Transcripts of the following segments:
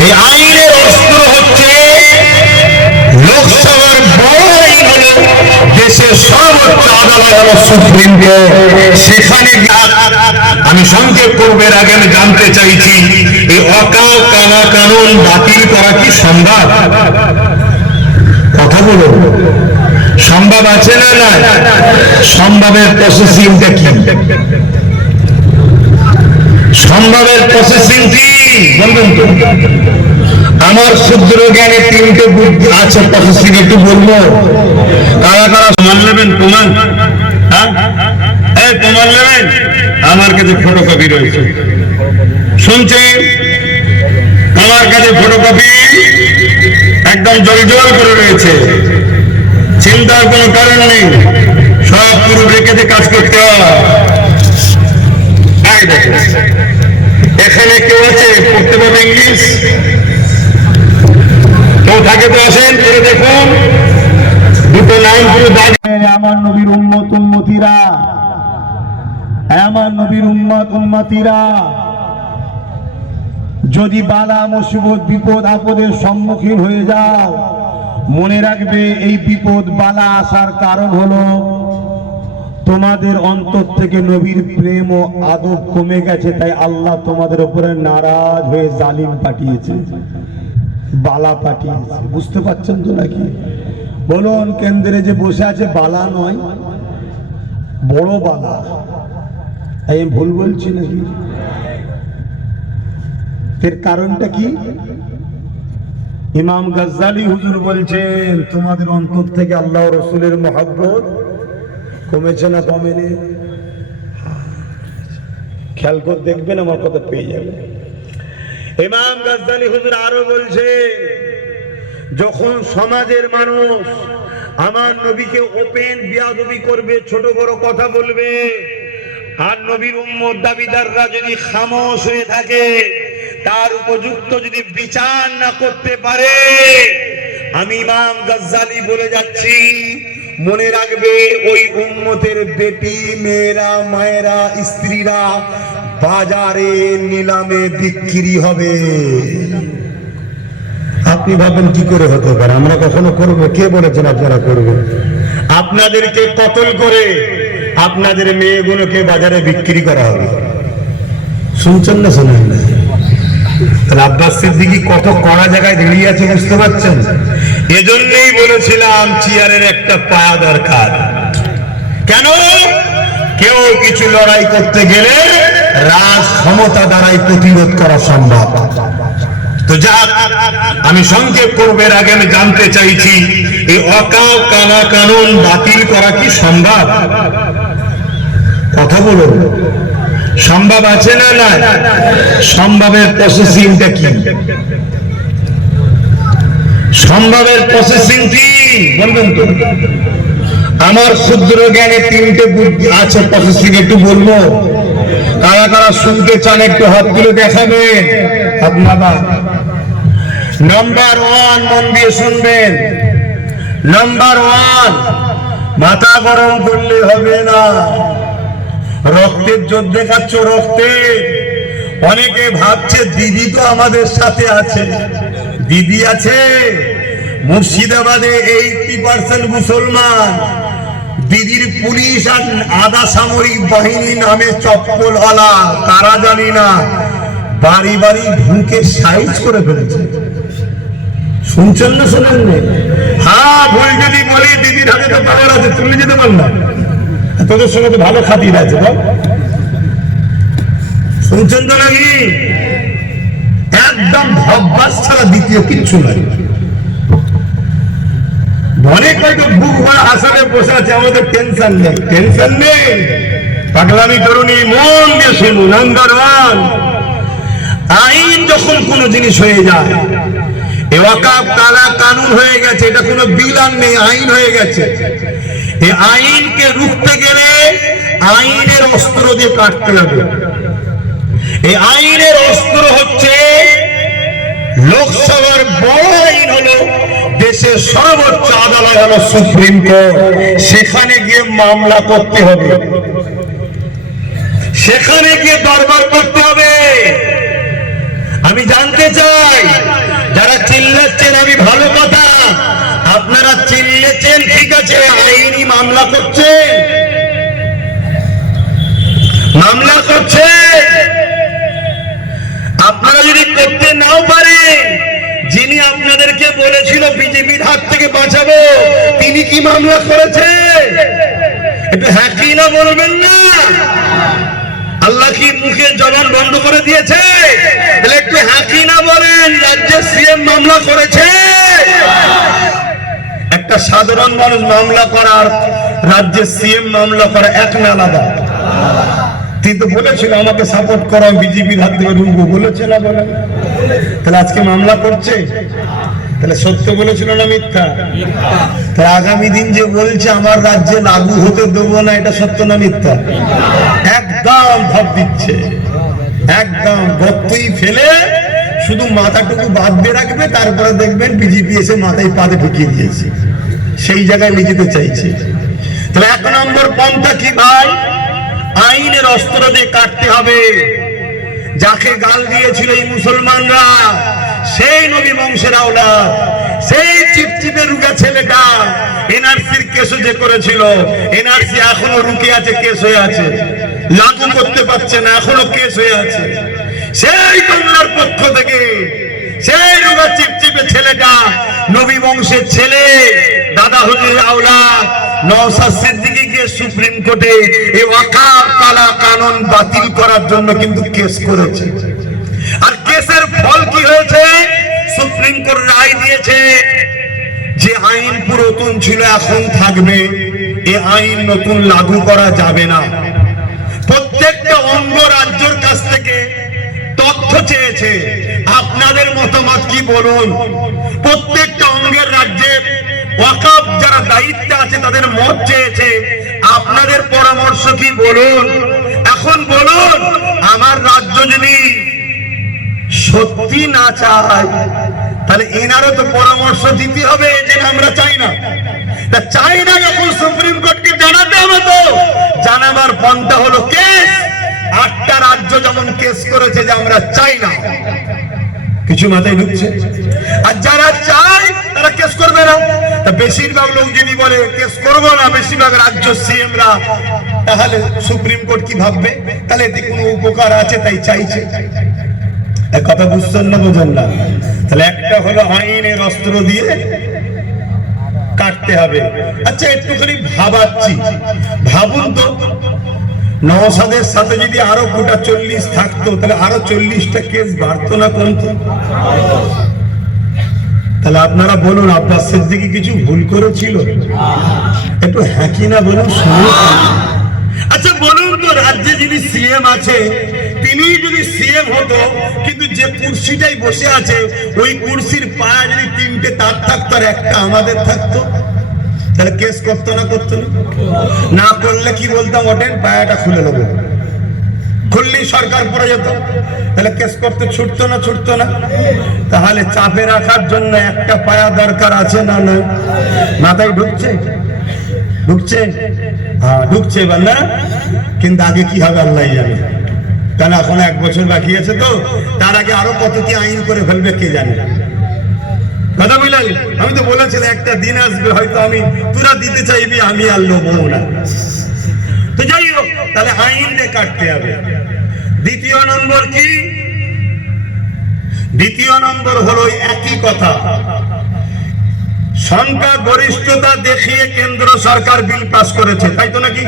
এই আইনের অস্ত্র হচ্ছে লোকসভার বড় আইন হলো দেশের সর্বোচ্চ আদালত হলো সুপ্রিম কোর্ট সেখানে আমি সংক্ষেপ করবের আগে আমি জানতে চাইছি, এই অকাল কানা কানুন বাতিল করা কি সম্ভব? কথা বলুন সম্ভব আছে না না সম্ভবের প্রসেসিংটা কি? সম্ভবের প্রসেসিং কি? বলবেন তো। আমার ক্ষুদ্র জ্ঞানে তিনটে বুদ্ধি আছে প্রসেসিং একটু বলব। কারা কারা সমান নেবেন? তোমার হ্যাঁ? তোমার নেবেন? আমার কাছে ফটোকপি রয়েছে। শুনছি? আমার কাছে ফটোকপি একদম জলজল করে রয়েছে। চিন্তার কোনো কারণ নেই। সব পুরো রেখেতে কাজ করতে হয়। দেখো, এখানে কেউ আছে? পড়তে পারবে ইংলিশ? কেউ থাকে তো আসেন, করে দেখুন। দুটো লাইন পুরো আমার নবীর উম্মত, উম্মতিরা। আমার নবীর উম্মত, উম্মতিরা। যদি বালা, মুসিবত, বিপদ আপদের সম্মুখীন হয়ে যাও, মনে রাখবে এই বিপদ বালা আসার কারণ হলো তোমাদের অন্তর থেকে নবীর প্রেম ও আদব কমে গেছে, তাই আল্লাহ তোমাদের উপরে নারাজ হয়ে জালিম পাঠিয়েছে, বালা পাঠিয়েছে। বুঝতে পারছেন তো নাকি? বলুন, কেন্দ্রে যে বসে আছে, বালা নয়, বড় বালা। আমি ভুল বলছি নাকি? এর কারণটা কি? ইমাম গজ্জালি হুজুর বলছেন, তোমাদের অন্তর থেকে আল্লাহ রসুলের মহাব্বত কমেছে না কমেনি? খেয়াল করে দেখবেন আমার কথা পেয়ে যাবে। ইমাম গজ্জালি হুজুর আরও বলছে, যখন সমাজের মানুষ আমার নবীকে ওপেন বিয়াদবি করবে, ছোট বড় কথা বলবে, আর নবীর উম্মত দাবিদাররা যদি খামোশ হয়ে থাকে, তার উপযুক্ত যদি বিচার না করতে পারে, আমি ইমাম গজ্জালি বলে যাচ্ছি মনে রাখবে ওই উম্মতের বেটি, মেয়েরা, মায়েরা, স্ত্রীরা বাজারে নিলামে বিক্রি হবে। আপনি ভাবেন কি করে হতে পারে? আমরা কখনো করব? কে বলেছেন আপনারা করবেন? আপনাদেরকে কতল করে আপনাদের মেয়েগুলোকে বাজারে বিক্রি করা হবে? শুনছেন না, শোনেন না। আব্বাস সিদ্দিকি কত কড়া জায়গায় দাঁড়িয়ে আছে বুঝতে পারছেন? এজন্যই বলেছিলাম, চেয়ারের একটা পা দরকার। কেন? কেউ কিছু লড়াই করতে গেলে রাজ ক্ষমতা দ্বারাই প্রতিরোধ করা সম্ভব। তো যা আমি সংক্ষেপ করবের আগে আমি জানতে চাইছি, এই অকাল কানা কানুন বাতিল করা কি সম্ভব? কথা বলুন। সম্ভব আছে না না সম্ভবের প্রসেসিংটা কি? সম্ভবের প্রসেসিং কি? বলবেন তো। আমার ক্ষুদ্র জ্ঞানে তিনটে বুদ্ধি আছে প্রসেসিং একটু বলব। কারা কারা শুনতে চান একটু হাতগুলো দেখাবেন? আপনারা নাম্বার ওয়ান মন দিয়ে শুনবেন। নাম্বার ওয়ান মাথা গরম করলে হবে না। রক্তের জোর দেখাচ্ছ রক্তে। অনেকে ভাবছে দিদি তো আমাদের সাথে আছে। দিদি আছে? মুর্শিদাবাদে এইটি পার্সেন্ট মুসলমান। দিদির পুলিশ আর আধা সামরিক বাহিনী নামে চপ্পল আলা তারা জানি না। বাড়ি বাড়ি ঢুকে সাইজ করে ফেলেছে। শুনছেন না শোনেন হ্যাঁ ভুল যদি বলি, দিদির হাতে তো পাওয়ার আছে, তুলে যেতে পারলাম তোদের সঙ্গে তো ভালো খাতির আছে, বল। শুনছেন তো নাকি? একদম ভব্বাস ছাড়া দ্বিতীয় কিচ্ছু নাই। অনেক হয়তো বুক ভরা আসামে বসে আছে, আমাদের টেনশন নেই। টেনশন নেই। পাগলামি করুনি, মন দিয়ে শুনুন নাম্বার ওয়ান আইন যখন কোনো জিনিস হয়ে যায়, এ ওয়াকাব কালা কানুন হয়ে গেছে, এটা কোনো আর নেই, আইন হয়ে গেছে। এই আইনকে রুখতে গেলে আইনের অস্ত্র দিয়ে কাটতে হবে। এই আইনের অস্ত্র হচ্ছে লোকসভার বড় আইন হলো দেশের সর্বোচ্চ আদালত হলো সুপ্রিম কোর্ট। সেখানে গিয়ে মামলা করতে হবে। সেখানে গিয়ে দরবার করতে হবে। আমি জানতে চাই, যারা চিল্লাচ্ছেন, আমি ভালো কথা। আপনারা চিল্লেছেন ঠিক আছে, আইনি মামলা করছেন মামলা করছে। আপনারা যদি করতে নাও পারেন যিনি আপনাদেরকে বলেছিল বিজেপির হাত থেকে বাঁচাবো। তিনি কি মামলা করেছে হ্যাঁ বলবেন না। আল্লাহ কি মুখে জবান বন্ধ করে দিয়েছে? একটু মামলা একটা সাধারণ মানুষ মামলা করার রাজ্যের সিএম মামলা করা এক না আলাদা তুই তো বলেছিল আমাকে সাপোর্ট করো বিজেপির হাত থেকে রুখবো। বলেছে না বলে। তাহলে আজকে মামলা করছে? তাহলে সত্য বলেছিল না মিথ্যা? তাহলে আগামী দিন যে বলছে আমার রাজ্যে লাগু হতে দেবো না, এটা সত্য না মিথ্যা? একদম ভাব দিচ্ছে। একদম গর্তই ফেলে শুধু মাথাটুকু বাদ দিয়ে রাখবে, তারপরে দেখবেন বিজেপি এসে মাথায় পাতে ঢুকিয়ে দিয়েছে। সেই জায়গায় নিয়ে যেতে চাইছে। তাহলে এক নম্বর পন্থা কি ভাই? আইনের অস্ত্র দিয়ে কাটতে হবে। যাকে গাল দিয়েছিল এই মুসলমানরা, সেই নবী বংশের আওলাদ, সেই চিপচিপে রুগা ছেলেটা এনআরসির কেসও যে করেছিল, এনআরসি এখনও রুকে আছে, কেস হয়ে আছে, লাগু করতে পারছে না, এখনও কেস হয়ে আছে। সেই তোমরার পক্ষ থেকে সেই রুগা চিপচিপে ছেলেটা নবী বংশের ছেলে, দাদা হুজুর আওলাদ নওসাদ সিদ্দিকীকে সুপ্রিম কোর্টে এই ওয়াকাফ তালা কানুন বাতিল করার জন্য কিন্তু কেস করেছে। আর কেসের ফল কি হয়েছে? সুপ্রিম কোর্ট রায় দিয়েছে যে আইন পুরাতন ছিল, এখন থাকবে। এ আইন নতুন লাগু করা যাবে না। প্রত্যেকটা অঙ্গ রাজ্যের কাছ থেকে তথ্য চেয়েছে। আপনাদের মতামত কি বলুন? প্রত্যেকটা অঙ্গের রাজ্যের ওয়াকাফ যারা দায়িত্বে আছে তাদের মত চেয়েছে। আপনাদের পরামর্শ কি বলুন? এখন বলুন, আমার রাজ্য যদি সত্যি না চায়, তাহলে এনারও তো পরামর্শ দিতে হবে যে আমরা চাই না। তা চাই না যখন সুপ্রিম কোর্টকে জানাতে হবে তো। জানাবার পন্থা হলো কেস। আটটা রাজ্য যেমন কেস করেছে যে আমরা চাই না। কিছু মাথায় ঢুকছে? আর যারা চায়, তারা কেস করবে না। তা বেশিরভাগ লোক যদি বলে, কেস করব না। বেশিরভাগ রাজ্য সিএমরা। তাহলে সুপ্রিম কোর্ট কি ভাববে? তাহলে এতে কোনো উপকার আছে? তাই চাইছে। কথা বুঝছেন না, বোঝেন না। তাহলে একটা হলো আইনের অস্ত্র দিয়ে কাটতে হবে। আচ্ছা একটুখানি ভাবাচ্ছি। ভাবুন তো নওসাদের সাথে যদি আরও গোটা চল্লিশ থাকতো, তাহলে আরও চল্লিশটা কেস বাড়তো না কমতো? তাহলে আপনারা বলুন, আব্বাস সিদ্দিকি কিছু ভুল করেছিল? একটু হ্যাঁ না বলুন আচ্ছা বলুন তো, রাজ্যে যিনি সিএম আছে, তিনি যদি সিএম হতো, কিন্তু যে কুর্সিটাই বসে আছে, ওই কুর্সির পায়ে যদি তিনটে তার থাকতো আর একটা আমাদের থাকতো? তাহলে কেস করতো না করতো না করলে কি বলতাম, ওঠেন, পায়াটা খুলে নেব। খুললেই সরকার পড়ে যেত। তাহলে কেস করতে ছুটতো না ছুটতো না। তাহলে চাপে রাখার জন্য একটা পায়া দরকার আছে না না? মাথায় ঢুকছে? ঢুকছে? হ্যাঁ ঢুকছে এবার না? কিন্তু আগে কি হবে আল্লাহ জানে। তাহলে এখন এক বছর বাকি আছে তো, তার আগে আরও কত কি আইন করে ফেলবে কে জানে? কথা বুঝলেন আমি তো বলেছিলাম, একটা দিন আসবে, হয়তো আমি তোরা দিতে চাইবি, আমি আর লোবো না। তো যাই হোক, তাহলে আইন দিয়ে কাটতে হবে। দ্বিতীয় নম্বর কি? দ্বিতীয় নম্বর হলো একই কথা। সংখ্যা গরিষ্ঠতা দেখিয়ে কেন্দ্র সরকার বিল পাস করেছে, তাই তো নাকি?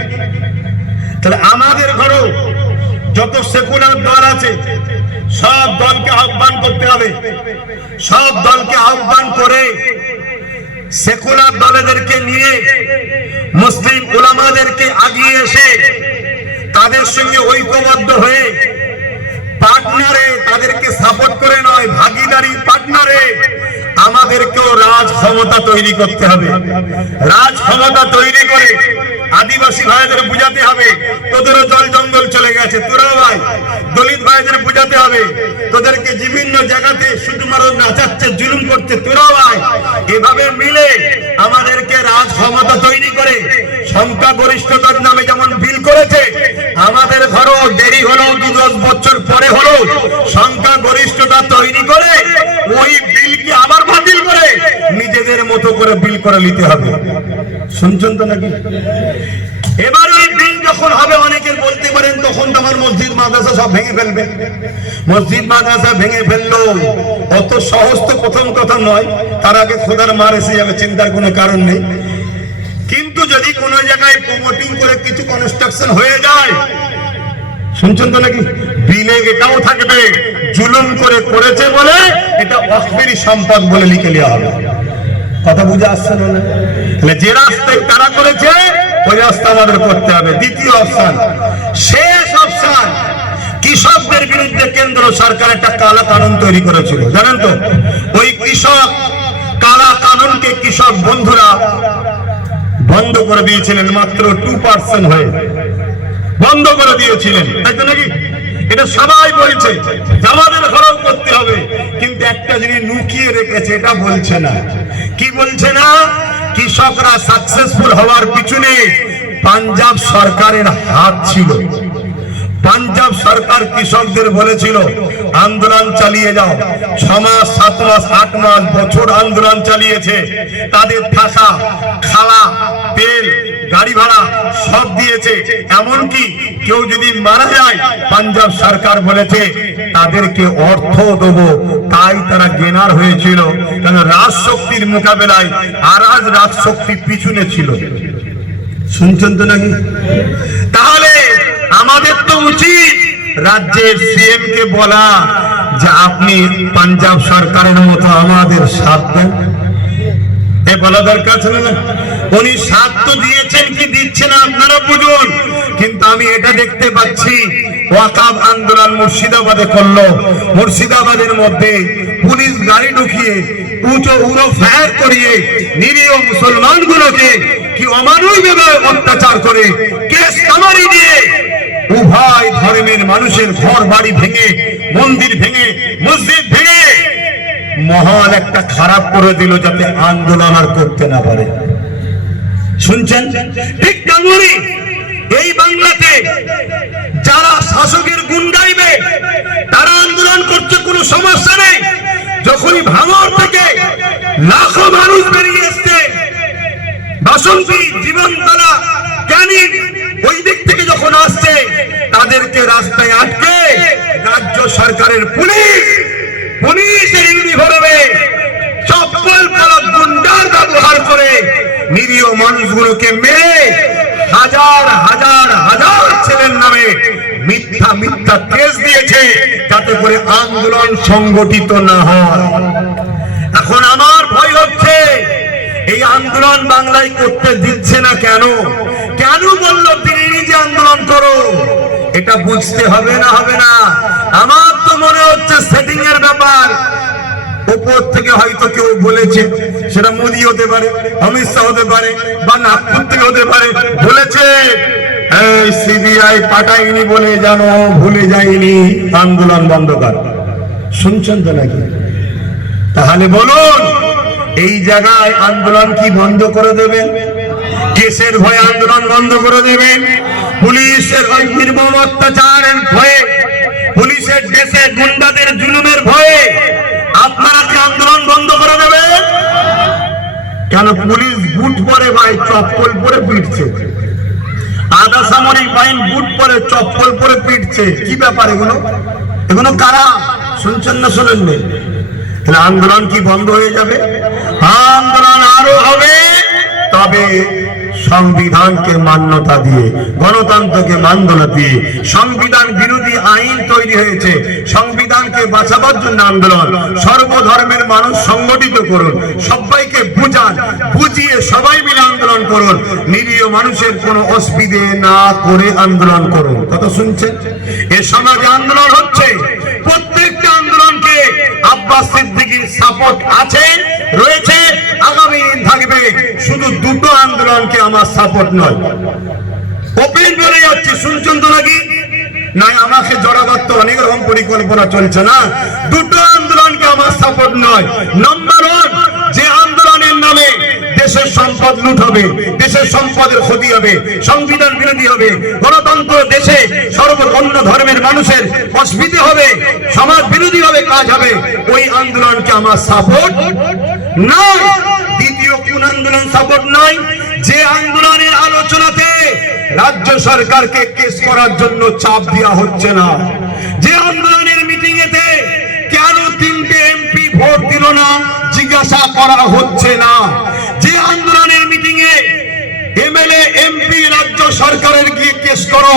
তাহলে আমাদের ঘরেও যত সেকুলার দল আছে, সব দলকে আহ্বান করতে হবে। সব দলকে আহ্বান করে সেকুলার দলেদেরকে নিয়ে মুসলিম ওলামাদেরকে আগিয়ে এসে তাদের সঙ্গে ঐক্যবদ্ধ হয়ে পার্টনারে তাদেরকে সাপোর্ট করে নয় ভাগিদারি পার্টনারে আমাদেরকেও রাজ ক্ষমতা তৈরি করতে হবে। রাজ ক্ষমতা তৈরি করে আদিবাসী ভাইদের বুঝাতে হবে, তোদেরও জল জঙ্গল চলে গেছে। তোরাও ভাই দলিত ভাইদের বুঝাতে হবে, তোদেরকে বিভিন্ন জায়গাতে শুধুমাত্র নাচাচ্ছে, জুলুম করছে, তোরাও ভাই এভাবে মিলে আমাদেরকে রাজ ক্ষমতা তৈরি করে সংখ্যা গরিষ্ঠতার নামে যেমন বিল করেছে, আমাদের ঘরে ধরো দেরি হলো দু দশ বছর পরে হলো সংখ্যা গরিষ্ঠতা তৈরি করে ওই বিলকে আবার বাতিল করে? নিজেদের মতো করে বিল করে নিতে হবে। শুনছেন তো নাকি? এবার ওই বিল যখন হবে, অনেকে বলতে পারেন, তখন তো আমার মসজিদ মাদ্রাসা সব ভেঙে ফেলবে। মসজিদ মাদ্রাসা ভেঙে ফেলল। অত সহজ তো প্রথম কথা নয়, তার আগে খোদার মার এসে যাবে, চিন্তার কোনো কারণ নেই। কিন্তু যদি কোনো জায়গায় প্রমোটিং করে কিছু কনস্ট্রাকশন হয়ে যায়, শুনছেন তো নাকি? বিলে এটাও থাকবে। জুলুম করে করেছে বলে এটা অস্ফেরি সম্পদ বলে লিখে নেওয়া হবে। কথা বুঝে আসছে না তাহলে যে রাস্তায় তারা করেছে, ওই রাস্তা আমাদের করতে হবে। দ্বিতীয় অপশন, শেষ অপশন, কৃষকদের বিরুদ্ধে কেন্দ্র সরকার একটা কালা কানুন তৈরি করেছিল। জানেন তো, ওই কৃষক কালা কানুনকে কৃষক বন্ধুরা বন্ধ করে দিয়েছিলেন মাত্র টু পার্সেন্ট হয়ে। বন্ধ করে দিয়েছিলেন, তাই তো নাকি? এটা সবাই বলছে যে আমাদের ঘরেও করতে হবে। কিন্তু একটা জিনিস লুকিয়ে রেখেছে, এটা বলছে না। কি বলছে না? কৃষকরা সাকসেসফুল হওয়ার পিছনে পাঞ্জাব সরকারের হাত ছিল। পাঞ্জাব সরকার কৃষকদের বলেছিল, আন্দোলন চালিয়ে যাও। ছ মাস, সাত মাস, আট মাস বছর আন্দোলন চালিয়েছে। তাদের থাকা খালা, তেল গাড়ি ভাড়া সব দিয়েছে। এমনকি কেউ যদি মারা যায় পাঞ্জাব সরকার বলেছে তাদেরকে অর্থ দেবো। তাই তারা গেনার হয়েছিল। কারণ রাজশক্তির মোকাবেলায় আরাজ রাজশক্তি পিছনে ছিল। শুনছেন তো নাকি? তাহলে আমাদের তো উচিত রাজ্যের সিএম কে বলা যে আপনি পাঞ্জাব সরকারের মতো আমাদের সাথ দেন। এ বলা দরকার ছিল না? উনি সাথ তো দিয়েছেন কি দিচ্ছে না আপনারা বুঝুন। কিন্তু আমি এটা দেখতে পাচ্ছি, ওয়াকাব আন্দোলন মুর্শিদাবাদে করল। মুর্শিদাবাদের মধ্যে পুলিশ গাড়ি ঢুকিয়ে, উঁচু উড়ো ফায়ার করিয়ে নিরীহ মুসলমানগুলোকে কি অমানবিকভাবে অত্যাচার করে কেস কামারি দিয়ে উভয় ধর্মের মানুষের ঘর বাড়ি ভেঙে, মন্দির ভেঙে, মসজিদ ভেঙে মহল একটা খারাপ করে দিল যাতে আন্দোলন আর করতে না পারে। শুনছেন? ঠিক তেমনি এই বাংলাতে যারা শাসকের গুণ গাইবে, তারা আন্দোলন করছে কোনো সমস্যা নেই। যখনই ভাঙর থেকে লাখো মানুষ বেরিয়ে এসছে বাসন্তী জীবনতলা, ক্যানিং, ওই দিক থেকে যখন আসছে, তাদেরকে রাস্তায় আটকে রাজ্য সরকারের পুলিশ, পুলিশের ইউনিফর্মে চপ্পল পরা গুন্ডার ব্যবহার করে নিরীহ মানুষগুলোকে মেরে হাজার হাজার হাজার ছেলের নামে মিথ্যা মিথ্যা কেস দিয়েছে যাতে করে আন্দোলন সংগঠিত না হয়। এখন আমার ভয় হচ্ছে, এই আন্দোলন বাংলায় করতে দিচ্ছে না কেন? কেন বলল তিনি নিজে আন্দোলন করো? এটা বুঝতে হবে না হবে না। আমার তো মনে হচ্ছে সেটিং এর ব্যাপার। উপর থেকে হয়তো কেউ বলেছে, সেটা মোদি হতে পারে, অমিত শাহ হতে পারে, বা নাগপুর থেকে হতে পারে, বলেছে সিবিআই পাঠায়নি বলে যেন ভুলে যায়নি, আন্দোলন বন্ধ কর। শুনছেন তো নাকি? তাহলে বলুন, এই জায়গায় আন্দোলন কি বন্ধ করে দেবেন? কেসের ভয়ে আন্দোলন বন্ধ করে দেবেন? পুলিশের নির্মম অত্যাচারের ভয়ে, পুলিশের দেশে গুন্ডাদের জুলুমের ভয়ে আপনারা কি আন্দোলন বন্ধ করে দেবেন কেন পুলিশ বুট পরে ভাই, চপ্পল পরে পিটছে। আধা সামরিক বাহিনী বুট পরে, চপ্পল পরে পিটছে। কি ব্যাপার এগুলো? এগুলো কারা? শুনছেন না শোনেননি? তাহলে আন্দোলন কি বন্ধ হয়ে যাবে? আন্দোলন আরও হবে। তবে সংবিধানকে মান্যতা দিয়ে, গণতন্ত্রকে মান্যতা দিয়ে, সংবিধান বিরোধী আইন তৈরি হয়েছে। সংবিধানকে বাঁচাবার জন্য আন্দোলন, সর্বধর্মের মানুষ সংগঠিত করুন, সবাইকে বুঝান, বুঝিয়ে সবাই মিলে আন্দোলন করুন, নিরীহ মানুষের কোনো অসুবিধে না করে আন্দোলন করুন। কথা শুনছেন? এ সমাজে আন্দোলন হচ্ছে আন্দোলনকে আব্বাস সিদ্দিকির সাপোর্ট আছে, রয়েছে, আগামী দিন থাকবে। শুধু দুটো আন্দোলনকে আমার সাপোর্ট নয়। ওপেন বলে যাচ্ছে, শুনছেন তো নাকি? নাই, আমাকে জড়াবার তো অনেক রকম পরিকল্পনা চলছে না। দুটো আন্দোলনকে লুট হবে, দেশের সম্পদের ক্ষতি হবে, সংবিধান বিরোধী হবে, গণতন্ত্র দেশে সর্বকন্য ধর্মের মানুষের অসুবিধে হবে, সমাজ বিরোধী হবে, কাজ হবে। ওই আন্দোলনকে আমার সাপোর্ট নয় দ্বিতীয় কোন আন্দোলন সাপোর্ট নয় যে আন্দোলনের আলোচনাতে রাজ্য সরকারকে কেস করার জন্য চাপ দেওয়া হচ্ছে না। যে আন্দোলনের মিটিং এতে কেন তিনটে এমপি ভোট দিল না, জিজ্ঞাসা করা হচ্ছে না। যে এ এমএলএ, এমপি রাজ্য সরকারের গিয়ে কেস করো।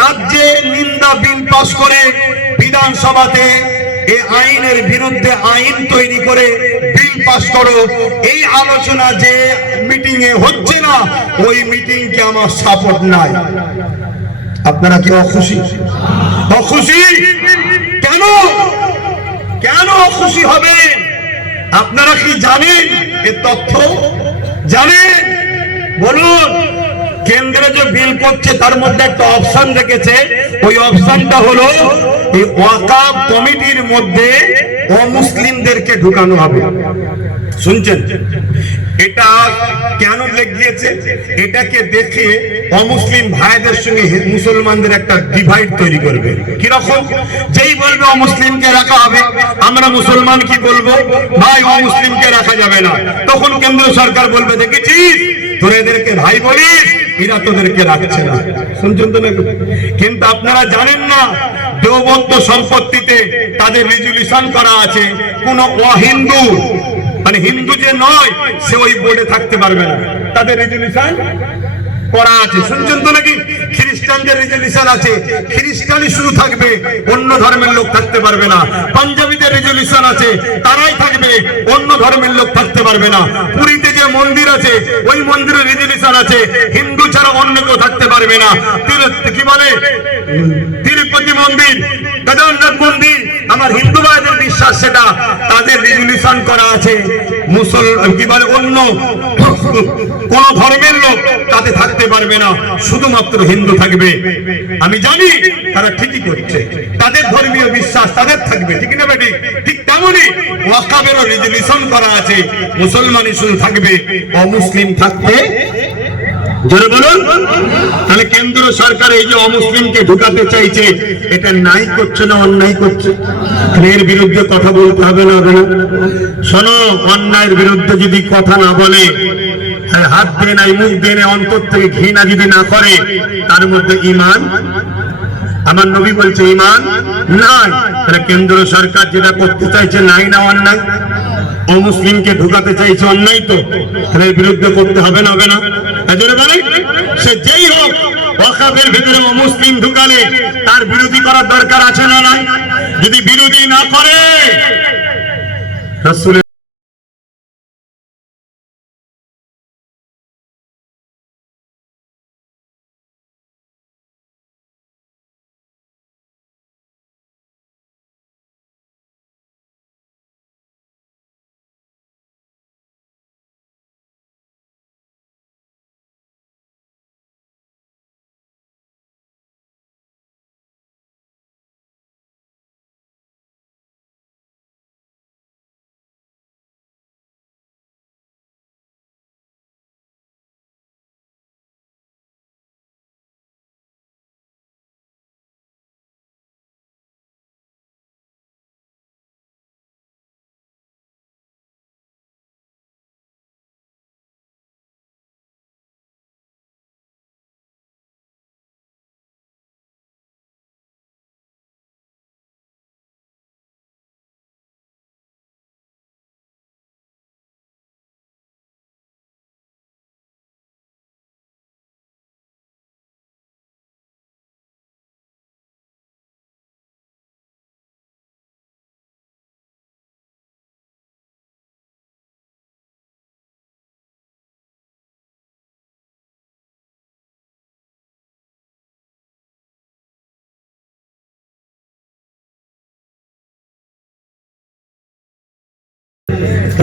রাজ্যে নিন্দা বিল পাস করে বিধানসভাতে এই আইনের বিরুদ্ধে আইন তৈরি করে বিল পাস করো। এই আলোচনা যে মিটিং এ হচ্ছে না, ওই মিটিং কে আমার সাপোর্ট নাই। আপনারা কি অখুশি? অখুশি? কেন? কেন অখুশি হবে? আপনারা কি জানেন এ তথ্য? জানেন? বলুন, কেন্দ্রে যে বিল করছে তার মধ্যে একটা অপশন রেখেছে। ওই অপশনটা হলো, এই ওয়াকাব কমিটির মধ্যে অমুসলিমদেরকে ঢুকানো হবে। শুনছেন? এটা কেন লেগিয়েছে এটাকে দেখে অমুসলিম ভাইদের সঙ্গে মুসলমানদের একটা ডিভাইড তৈরি করবে। কীরকম? যেই বলবে অমুসলিমকে রাখা হবে, আমরা মুসলমান কি বলব? ভাই, অমুসলিমকে রাখা যাবে না। তখন কেন্দ্র সরকার বলবে, দেখেছিস? তোর এদেরকে ভাই বলিস এরা তোদেরকে রাখছে না। শুনছেন তো নাকি? কিন্তু আপনারা জানেন না দেবন্ত সম্পত্তিতে তাদের রেজুলিউশন করা আছে, কোন অহিন্দু মানে হিন্দু যে নয়, সে ওই বোর্ডে থাকতে পারবে না। তাদের রেজুলিউশন করা আছে। শুনছেন তো নাকি? খ্রিস্টানদের রেজুলিউশন আছে, খ্রিস্টানই শুধু থাকবে, অন্য ধর্মের লোক থাকতে পারবে না। পাঞ্জাবিদের রেজুলিউশন আছে, তারাই থাকবে, অন্য ধর্মের লোক থাকতে পারবে না। পুরীতে যে মন্দির আছে, ওই মন্দিরের রেজুলিউশন আছে, হিন্দু ছাড়া অন্য কেউ থাকতে পারবে না। কি বলে? তিরুপতি মন্দির কেদারনাথ মন্দির। আমার হিন্দু ভাইদের বিশ্বাস সেটা। তাদের রেজুলিউশন করা আছে। মুসল, কি বলে? অন্য কোন ধর্মের লোক তাতে থাকতে পারবে না, শুধুমাত্র হিন্দু থাকবে। আমি জানি তারা ঠিকই করছে। তাদের ধর্মীয় বিশ্বাস তাদের থাকবে, ঠিক না বেটি? ঠিক তেমনই ওয়াকাবেরও রেজুলিউশন করা আছে। মুসলমানই শুধু থাকবে, অমুসলিম থাকতে জোরে বলুন। তাহলে কেন্দ্র সরকার এই যে অমুসলিমকে ঢুকাতে চাইছে, এটা নাই করছে না অন্যায় করছে? এর বিরুদ্ধে কথা বলতে হবে না শোনো, অন্যায়ের বিরুদ্ধে যদি কথা না বলে হাত দিয়ে নাই মুখ দিয়ে নাই, অন্তর থেকে ঘৃণা যদি না করে তার মধ্যে ইমান আমার নবী বলছে ইমান নাই। তাহলে কেন্দ্র সরকার যেটা করতে চাইছে নাই না অন্যায়? অমুসলিমকে ঢুকাতে চাইছে অন্যায় তো? তাহলে এর বিরুদ্ধে করতে হবে না হবে না? সে যেই হোক ওয়াকাফের ভিতরে অমুসলিম ঢুকালে তার বিরোধী করার দরকার আছে না নাই? যদি বিরোধী না করে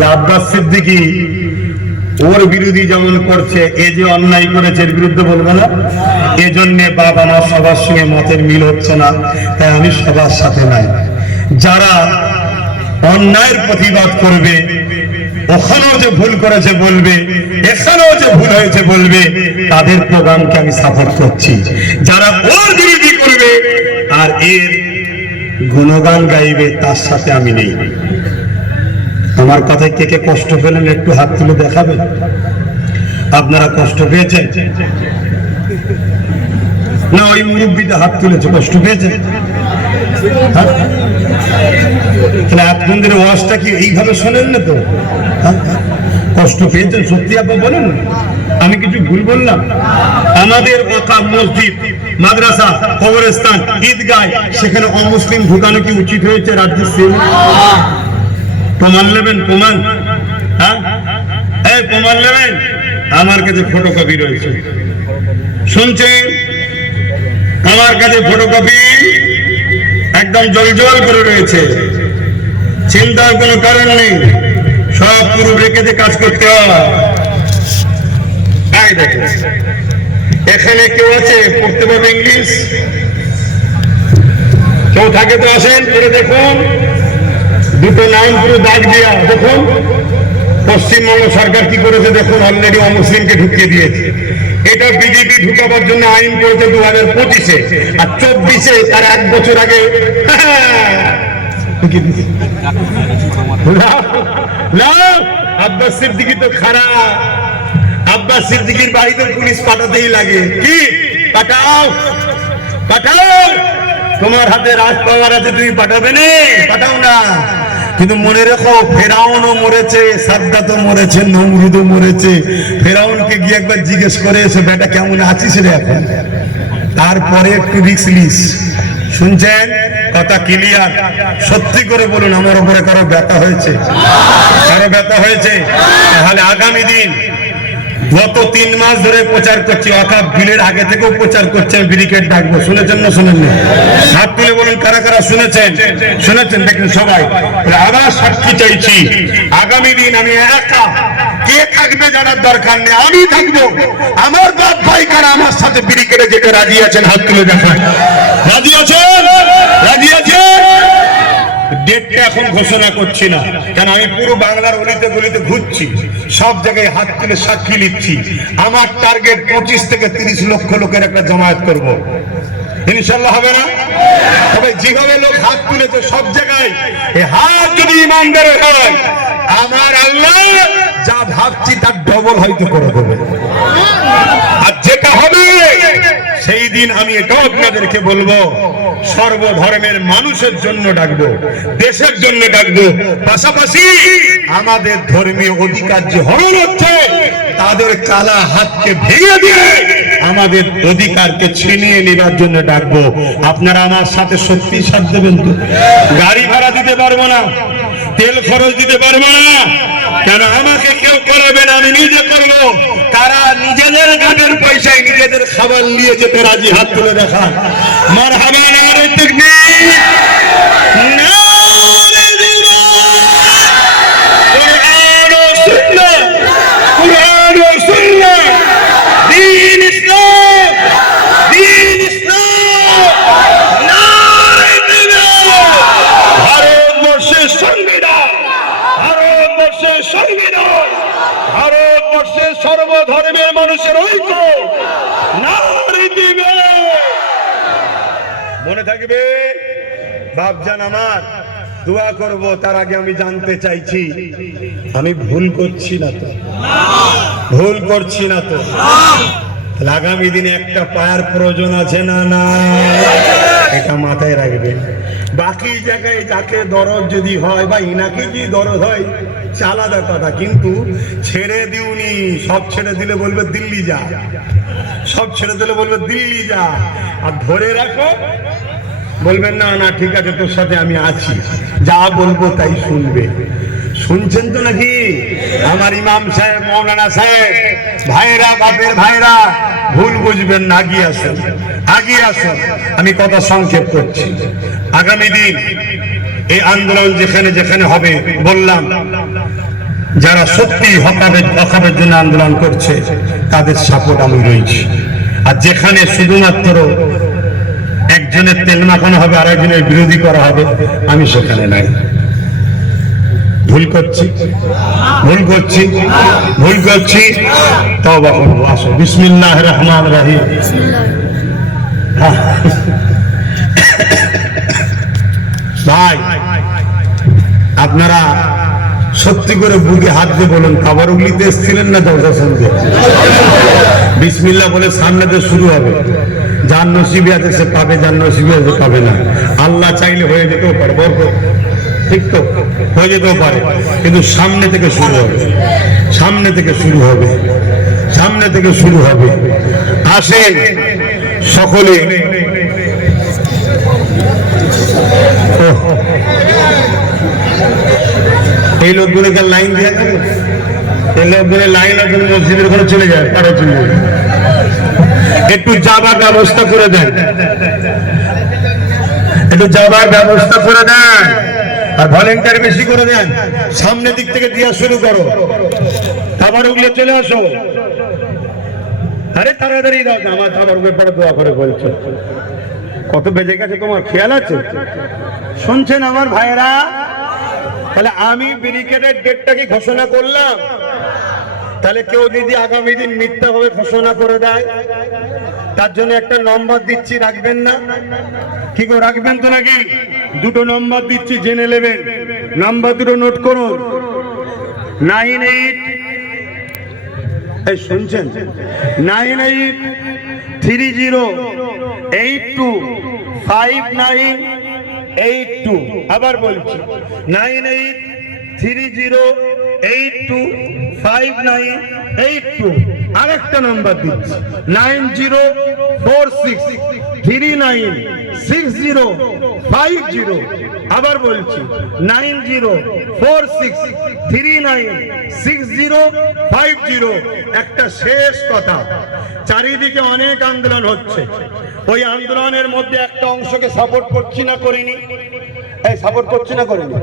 আব্বাস সিদ্দিকি ওর বিরোধী যেমন করছে, এ যে অন্যায় করেছে, এর বিরুদ্ধে বলবে না। এজন্য বাবা মা সবার সঙ্গে মতের মিল হচ্ছে না, তাই আমি সবার সাথে নাই। যারা অন্যায়ের প্রতিবাদ করবে, ওখানেও যে ভুল করেছে বলবে, এখানেও যে ভুল হয়েছে বলবে, তাদের প্রোগ্রামকে আমি সাপোর্ট করছি। যারা ওর বিরোধী করবে, আর এর গুণগান গাইবে, তার সাথে আমি নেই। আমার কথায় কে কে কষ্ট পেলেন, একটু হাত তুলে দেখাবেন? আপনারা কষ্ট পেয়েছেন? না, ওই মুরব্বীটা হাত তুলেছে, কষ্ট পেয়েছে? হ্যাঁ? তাহলে ধরে ওয়াজটা কি এইভাবে শোনেন না তো? হ্যাঁ? কষ্ট পেয়েছেন, সত্যি আপা বলেন? আমি কিছু ভুল বললাম? আমাদের ওকা মসজিদ, মাদ্রাসা, কবরস্থান, ঈদগাহ, সেখানে অমুসলিম ঢুকানো কি উচিত হয়েছে রাজ্যের প্রমাণ নেবেন, প্রমাণ। হ্যাঁ? প্রমাণ নেবেন? আমার কাছে ফটোকপি রয়েছে। শুনছেন? আমার কাছে ফটোকপি একদম জল জল করে রয়েছে। চিন্তার কোনো কারণ নেই। সব পুরো রেখেতে কাজ করতে হয় এই দেখো। এখানে কেউ আছে? পড়তে পারবে ইংলিশ? কেউ থাকে তো আসেন করে দেখুন। দুটো নাম পুরো দাগ দেওয়া দেখুন। পশ্চিমবঙ্গ সরকার কি করেছে দেখুন অলরেডি অমুসলিমকে ঢুকিয়ে দিয়েছে। এটা বিজেপি ঢুকাবার জন্য আইন করেছে দু হাজার পঁচিশে। আর চব্বিশে তার এক বছর আগে লাও, আব্বাস সিদ্দিকি তো খারাপ। আব্বাস সিদ্দিকির বাড়িতে পুলিশ পাঠাতেই লাগে। কি? পাঠাও পাঠাও। তোমার হাতে রাজ পাওয়ার আছে তুমি পাঠাবে না পাঠাও না। কিন্তু মনে রেখো, ফেরাউনও মরেছে, সাদ্দাতও মরেছে, নমরুদও মরেছে। ফেরাউনকে গিয়ে একবার জিজ্ঞেস করে এসে, বেটা, কেমন আছিস রে এখন? তারপরে একটু রিক্স শুনছেন? কথা ক্লিয়ার। সত্যি করে বলুন, আমার উপরে কারও ব্যথা হয়েছে? কারও ব্যথা হয়েছে? তাহলে আগামী দিন গত তিন মাস ধরে প্রচার করছি, অকাপ বিলের আগে থেকেও প্রচার করছেন ব্রিকেট ডাকবো। শুনেছেন না শুনেননি? হাত তুলে বলুন, কারা কারা শুনেছেন? শুনেছেন, দেখুন সবাই। আবার সাক্ষী চাইছি, আগামী দিন আমি একা। কে থাকবে জানার দরকার নেই, আমি থাকব। আমার বাপ ভাই কারা, আমার সাথে ব্রিকেটে যেতে রাজি আছেন, হাত তুলে দেখান। রাজি আছেন? ডেটটা এখন ঘোষণা করছি না। কেন, আমি পুরো বাংলার অলিতে গলিতে ঘুরছি। সব জায়গায় হাত তুলে সাক্ষী নিচ্ছি। আমার টার্গেট পঁচিশ থেকে তিরিশ লক্ষ লোকের একটা জমায়েত করব। আর যেটা হবে সেই দিন আমি এটাও আপনাদেরকে বলব, সর্বধর্মের মানুষের জন্য ডাকবো, দেশের জন্য ডাকবো। পাশাপাশি আমাদের ধর্মীয় অধিকার যে হরণ হচ্ছে, তাদের কালা হাতকে ভেঙে দিয়ে আমাদের অধিকারকে ছিনিয়ে নেবার জন্য ডাকবো। আপনারা আমার সাথে সত্যি সাথ দেবেন তো? গাড়ি ভাড়া দিতে পারব না, তেল খরচ দিতে পারব না। কেন আমাকে কেউ করাবে না, আমি নিজে করব। গানের পয়সায় নিজেদের খাবার নিয়ে যেতে রাজি হাত তুলে দেখা। মার হাবা বাপজান আমার, দোয়া করব, তার আগে আমি জানতে চাইছি, আমি ভুল করছি না তো? ভুল করছি না তো? আগামী দিনে একটা পায়ার প্রয়োজন আছে না না এটা মাথায় রাখবেন বাকি জায়গায় যাকে দরদ যদি হয়, বা ইনাকে যদি দরদ হয়, সে কথা, কিন্তু ছেড়ে দিউনি সব ছেড়ে দিলে বলবে দিল্লি যা। সব ছেড়ে দিলে বলবে দিল্লি যা। আর ধরে রাখো বলবেন, না না, ঠিক আছে, তোর সাথে আমি আছি। যা বলব তাই শুনবে। শুনছেন তো নাকি? আমার ইমাম সাহেব, মৌলানা সাহেব ভাইরা বাপের ভাইরা ভুল বুঝবেন না, আগিয়ে আসুন আগিয়ে আসুন। আমি কথা সংক্ষেপ করছি। আগামী দিন এই আন্দোলন যেখানে যেখানে হবে, বললাম, যারা সত্যি হকাবের হকাবের জন্য আন্দোলন করছে, তাদের সাপোর্ট আমি রয়েছি আর যেখানে শুধুমাত্র একজনের তেল মাখানো হবে আর একজনের বিরোধী করা হবে, আমি সেখানে নাই। ভুল করছি ভুল করছি ভুল করছি। তবা করব আসো। বিসমিল্লাহ রহমান রাহিম। ভাই, আপনারা সত্যি করে বুকে হাত দিয়ে বলুন খাবার উগলিতে এসেছিলেন না দরজা শুনতে বিসমিল্লাহ বলে সামনেতে শুরু হবে। যার নসিবে আছে সে পাবে, যার নসিবে আছে পাবে না। আল্লাহ চাইলে হয়ে যেতেও পারে, বরকত। ঠিক তো? হয়ে যেতেও পারে। কিন্তু সামনে থেকে শুরু হবে। সামনে থেকে শুরু হবে। সামনে থেকে শুরু হবে। আসেন সকলে। এই লোকগুলোকে লাইন দিয়ে এই লোকগুলো লাইন আছে, মসজিদের ওখানে চলে যায় তারা চলে যায়। একটু যাবার ব্যবস্থা করে দেন। একটু যাবার ব্যবস্থা করে দেন। আর ভলেন্টিয়ার বেশি করে দেন। সামনে দিক থেকে দিয়া শুরু করো। খাবার ওগুলো চলে আসো। আরে তাড়াতাড়ি দাও, আমার খাবার ব্যাপারে দোয়া করে বলছো। কত বেজে গেছে তোমার, খেয়াল আছে? শুনছেন আমার ভাইয়েরা? তাহলে আমি ব্যারিকেডের ডেটটা কি ঘোষণা করলাম? তাহলে কেউ যদি আগামী দিন মিথ্যা ভাবে ঘোষণা করে দেয়, তার জন্য একটা নম্বর দিচ্ছি, রাখবেন না? কি গো, রাখবেন তো নাকি? দুটো নম্বর দিচ্ছি, জেনে নেবেন। নাম্বার দুটো নোট করুন। নাইন এইট, এই শুনছেন? Nine eight, three zero, eight two, five nine, eight two. আবার বলছি। Nine eight, three zero eight two five nine eight two. আরেকটা নাম্বার দিচ্ছি। Nine zero four six. Three nine six zero five zero. আবার বলছি, nine zero four six. Three nine six zero five zero. একটা শেষ কথা। চারিদিকে অনেক আন্দোলন হচ্ছে। ওই আন্দোলনের মধ্যে একটা অংশকে সাপোর্ট করছি না করিনি। এই সাপোর্ট করছি না করিনি।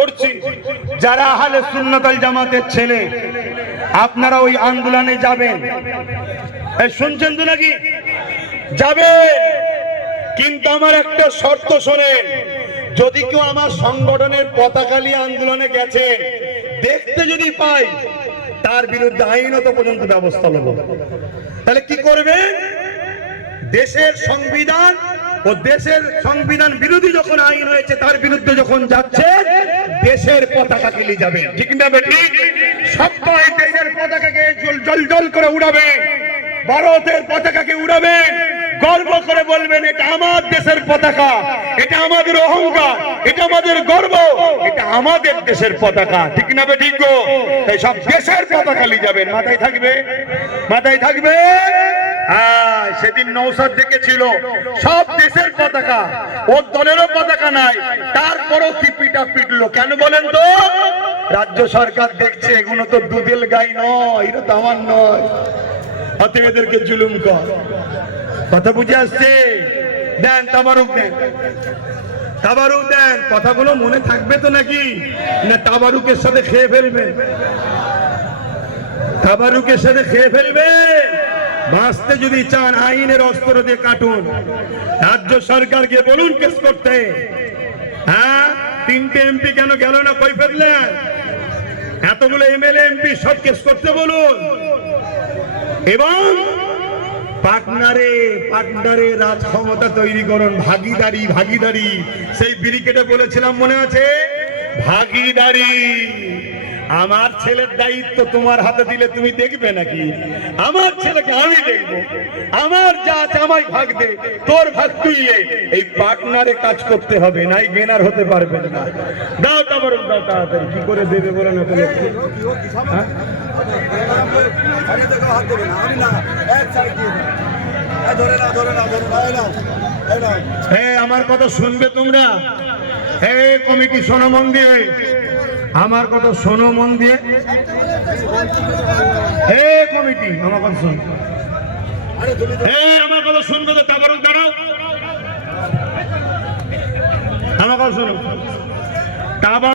করছি। যারা আহলে সুন্নতাল জামাতের ছেলে, আপনারা ওই আন্দোলনে যাবেন। শুনছেন তো নাকি? যাবেন। কিন্তু আমার একটা শর্ত শোনেন, যদি কেউ আমার সংগঠনের পতাকা নিয়ে আন্দোলনে গেছে, দেখতে যদি পাই তার বিরুদ্ধে আইনত পর্যন্ত ব্যবস্থা নেব। তাহলে কি করবে? দেশের সংবিধান ও দেশের সংবিধান বিরোধী যখন আইন হয়েছে, তার বিরুদ্ধে যখন যাচ্ছে, দেশের পতাকা নিয়ে যাবে। ঠিক না ঠিক? সবাই দেশের পতাকাকে জল জল করে উড়াবে। ভারতের পতাকাকে উড়াবে। গর্ব করে বলবেন, এটা আমার দেশের পতাকা, এটা আমাদের অহংকার, এটা আমাদের গর্ব, এটা আমাদের দেশের পতাকা। ঠিক না বে ঠিক তাই সব দেশের পতাকা নিয়ে যাবেন মাথায় থাকবে? মাথায় থাকবে? হ্যাঁ সেদিন নৌসাদ দেখেছিল। সব দেশের পতাকা, ওর দলেরও পতাকা নাই। তারপরও কি পিটা পিটলো, কেন বলেন তো? রাজ্য সরকার দেখছে, এগুলো তো দুধেল গাই নয় এটা তো আমার নয়। অতএব এদেরকে জুলুম কর। কথা বুঝে আসছে? দেন তাবারুক দেন। তাবারুক দেন, কথাগুলো মনে থাকবে তো নাকি? না তাবারুকের সাথে খেয়ে ফেলবে? তাবারুকের সাথে খেয়ে ফেলবে? বাঁচতে যদি চান, আইনের অস্ত্র দিয়ে কাটুন। রাজ্য সরকারকে বলুন কেস করতে। হ্যাঁ? তিনটে এমপি কেন গেল না কই ফেললেন এতগুলো এমএলএ, এমপি সব কেস করতে বলুন। এবং পাটনারে পাটনারে রাজ ক্ষমতা তৈরি করুন, ভাগিদারি ভাগিদারি। সেই ব্রিকেটে বলেছিলাম, মনে আছে? ভাগিদারি। আমার ছেলের দায়িত্ব তোমার হাতে দিলে তুমি দেখবে নাকি? আমার ছেলেকে আমি দেখব। আমার যা আছে আমায় ভাগ দে। তোর ভাগ তুই। এই পার্টনারে কাজ করতে হবে, নাই গেনার হতে পারবে না। দাও তারপর দাও তাড়াতাড়ি। কি করে দেবে বলে না তো লোককে? হ্যাঁ? আমার কথা শুনবে তোমরা? হে, কমিটি শোনো মন দিয়ে আমার কথা শোনো মন দিয়ে। হে কমিটি, আমার কথা শোন। আমার কথা শুনবে তো তারপর দাঁড়াও। আমার কথা শোনো। তারপর